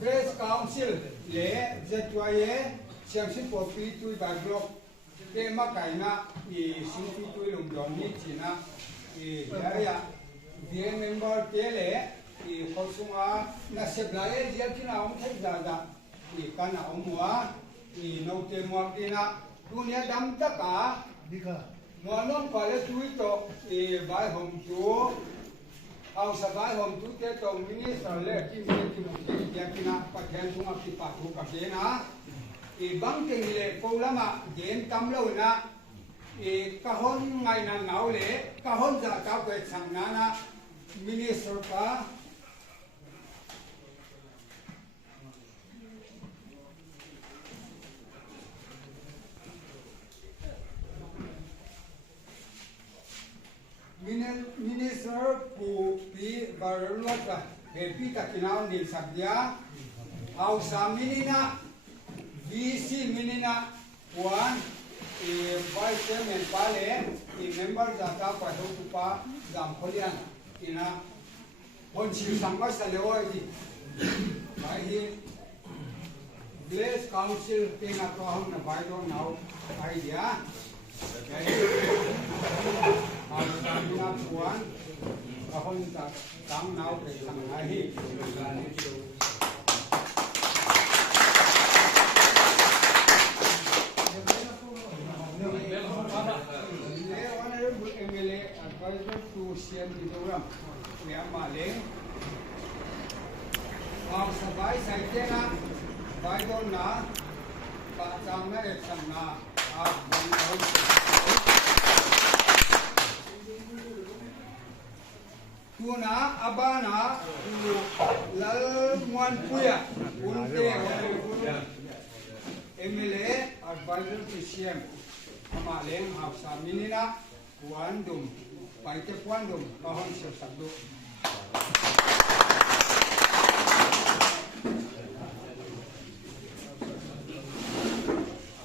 Press Council le zetwaye siamsin popi tui baglok te makaina I sinfi tui lumdon ni china ya dia member te le khosunga na seblaye jelkina om thai daga kana omwa no te mo kina dunia dam taka dikha monom pale tui to bai hom tuเอาสบายผมทุกเจ้าตรงนี้สอนเลยที่มีที่มุขที่อยากกินนะปัจจัยทุ่งอัฐิปัตถุกับเจนะบางทีเลยโคลามาเย็นตำเล่านะกะฮอนไงนั่งเหงาเลยกะฮอนจะก้าวไปสั่งงานนะมินิสร์ปะMinister pu pi barulota hepi takinau ni sabdia au saminina VC minina one vice chairman pale member jata padu tupa jamkholian ina ponchi sangma salewa di hi Glass Council pena ko hum na baido now idea Alhamdulillah puan, kahon tak tang nau ke tang lahi. Honorable MLA advisor to CM program, Liam Maleng. Mau sabai saja na, baikon na, pak tang na eksan na, Tuna abana lal muan puya unte MLA advisor to CM amaleng hafsa minina puandum paite puandum kahon sesabdo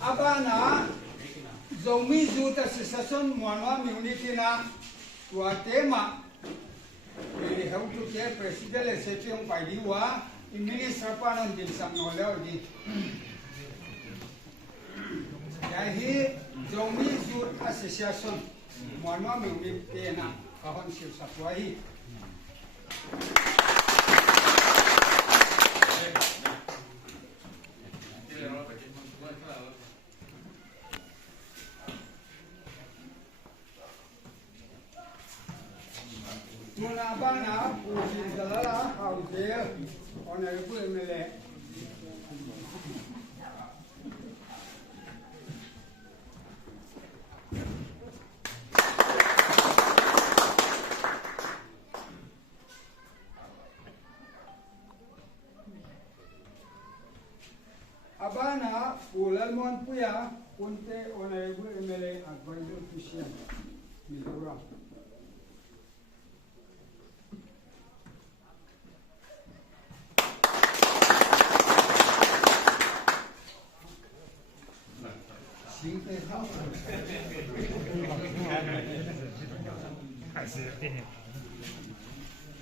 abana zomi zuta sesason muanwa miunitina tuatema how to care president le section by diwa minister panon din samnoleo di yahi zomi zut association muanwa miunitina kahon sir sapwai Muna bana puji dalala haude honorable MLA Tuan Puya, Punte Honorable MLA Advisor to Siam, Mizoram.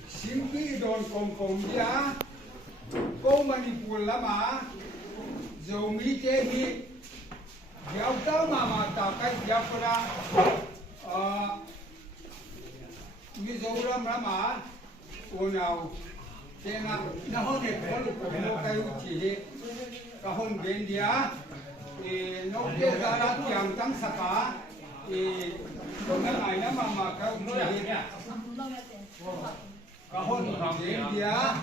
Simpi don kong dia, kau Manipur lama, zomi kehi, jauh tahu mama tak kai jauh pada, Mizoram lama, unau, tengah nahon ekor kalau kayu ciri, kahon gendia. Nokte zara tiang tang saka dengan ayah mama kau ni kahon dia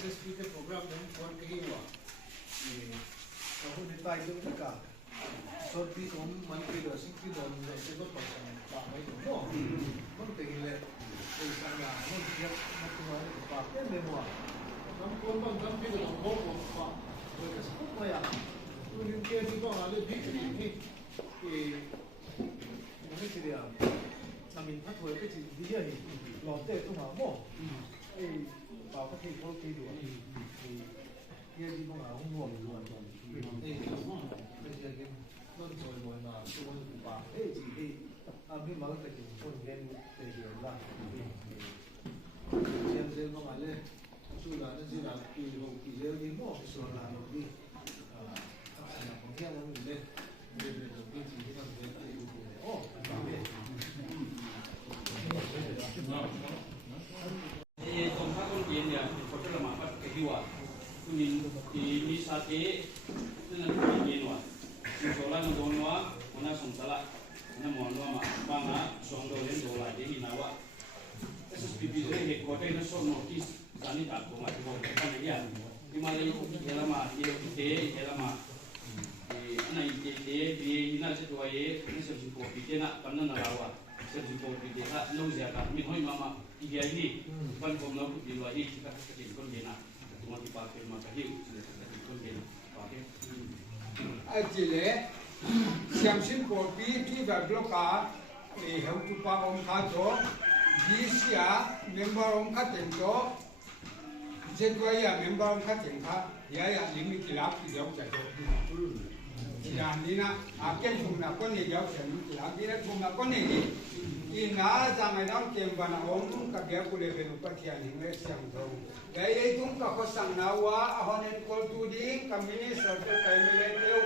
SSP के प्रोग्राम में फोन कही हुआ ये अब नेता इधर तक का सोती कौन मन की दर्शन की दोन जैसे तो पसंद है बाकी तो नो कौन तेरे कोई संगा कौन किया मत मारे तो बाकी में हुआ हम कौन भी तो वो कोई कैसे को या तो इनके भी तो हाले भी कि मुझे चिड़िया नमीन फट हुए के चीज दिया ही लौटे तो मामो bảo có thể có cái đuổi kia đi không nào không buồn luôn bây giờ cái con rồi rồi mà tôi bảo thế chỉ đi biết mở cái chuyện con lên để hiểu là xem không phải lên chui là nó chỉ là kỳ giờ đến một cái số là đầu đi còn theo nó mình lên để đầu tiên chỉ cái phần đấy để ô bảo vệ công tác con kiếnเนี่ยเขาจะละหมาดปัดกะฮิวะคุณมีสาเตซึ่งนั่นคือเย็นวะมีโซลาร์นโดนวะมันน่าสงสารนั่นมองว่ามาบางนะสองโดนเล่นโดนหลายเดือนนะวะ SSPP จะเหตุก่อได้นั่นส่วนโน้ตที่สารนิตัดของมาที่บอกกันในอย่างที่มาเลยเยละมาเยละมาอันนั้นเยบีน่าจะตัวเยนี่สิบกว่าปีนะกันนั่นเราวะสิบกว่าปีนะน้องเสียกันมีห้อยมาอีกอย่างนี้วันผมเราดีว่านี่ที่ก็จะกินคนเดียนะตัวที่ปากเป็นมาจากที่คนเดียนะปากเป็นไอ้จีเล่เสียงสิบกว่าปีที่แบบโลกาเหาตุปาองค์ข้าโจดีเสียเมมเบอร์องค์ข้าเต็มโจเจ้าตัวอย่างเมมเบอร์องค์ข้าเต็มข้าอย่างลิมิตลับที่เดียวจะโจอย่างนี้นะอาเกณฑ์ทุ่มนักคนนี้เดียวจะลิมิตลับที่นั่นทุ่มนักคนนี้อีน่าจะไม่ต้องเก็บวันองค์กับเดียวกุเลเป็นอุปถัมภ์นี่เสียงตรงแต่ไอ้ทุ่มกับคนสั่งนาว่าอาหารเนี่ยคนดูดีกับมินิสต์จะไปไม่เลี้ยว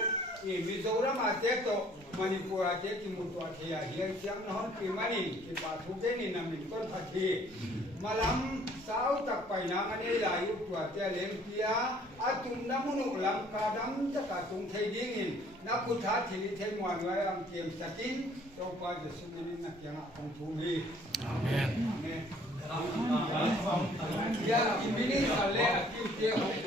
มิโซรามาเตโตมันนี่ปัวเตกิมุตัวเทียเฮียเสียงนอนปีมันนี่ที่ป่าทุกเดนี่นำมินก้นพัดทีมาลำสาวตักไปนังอันนี้ลายุตัวเตเลี้ยงเพียอาตุมน้ำมุนุลำกาดำจะกาตุงเทดิ้งอินนักพุทธะที่นิเทศมวนไว้อังเกียมสกินเจ้าป่าจะสุนินนักยังของทูมีอาเมนอาเมนยาอิมินิสาเลกิเตห